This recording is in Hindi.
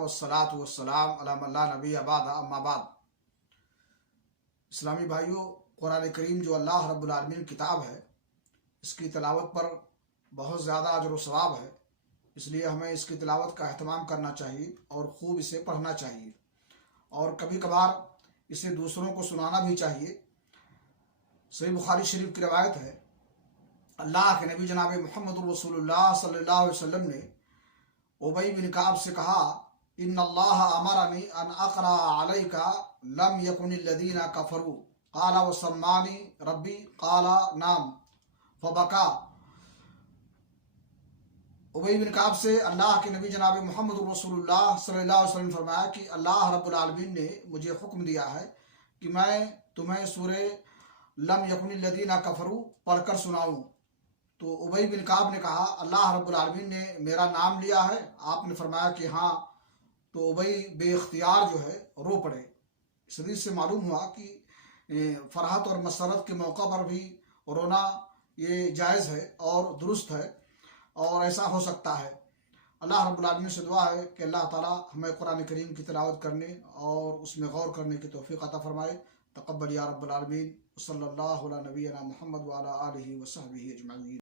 वस्सलातु वस्सलाम अला मन ला नबी बाद अम्मा बाद। इस्लामी भाइयों, कुरान करीम जो अल्लाह रब्बुल आलमीन किताब है, इसकी तिलावत पर बहुत ज़्यादा अजर व सवाब है। इसलिए हमें इसकी तिलावत का अहतमाम करना चाहिए और ख़ूब इसे पढ़ना चाहिए और कभी कभार इसे दूसरों को सुनाना भी चाहिए। सही बुखारी शरीफ की रवायत है, अल्लाह के नबी जनाब मोहम्मद रसूलुल्लाह सल्लल्लाहु अलैहि वसल्लम ने उबई बिन काब से कहा, इन्नल्लाह अमरनी अन अक़रा अलैका लम यकुनिल्लज़ीना कफ़रू क़ाला वसम्मानी रब्बी क़ाला नाम फ़बका। उबई बिन काब से अल्लाह के नबी जनाब मोहम्मद रसूलुल्लाह सल्लल्लाहु अलैहि वसल्लम फरमाया कि अल्लाह रब्बुल आलमीन ने मुझे हुक्म दिया है कि मैं तुम्हें सूरे लम यकुनिल्लज़ीना कफ़रू पढ़कर सुनाऊं। तो उबई बिन काब ने कहा, अल्लाह रब्बुल आलमीन ने मेरा नाम लिया है? आपने फरमाया कि हाँ। तो उबई बेख्तियार जो है रो पड़े। इस हदीस से मालूम हुआ कि फरहत और मसरत के मौका पर भी रोना ये जायज़ है और दुरुस्त है और ऐसा हो सकता है। अल्लाह रब्बुल आलमीन से दुआ है कि अल्लाह ताला हमें कुरान करीम की तिलावत करने और उसमें गौर करने की तौफीक अता फरमाए। तक़ब्बल या रब्बुल आलमीन। सल्लल्लाहु अला नबीना मुहम्मद व अला आलिहि व सहबिहि अजमईन।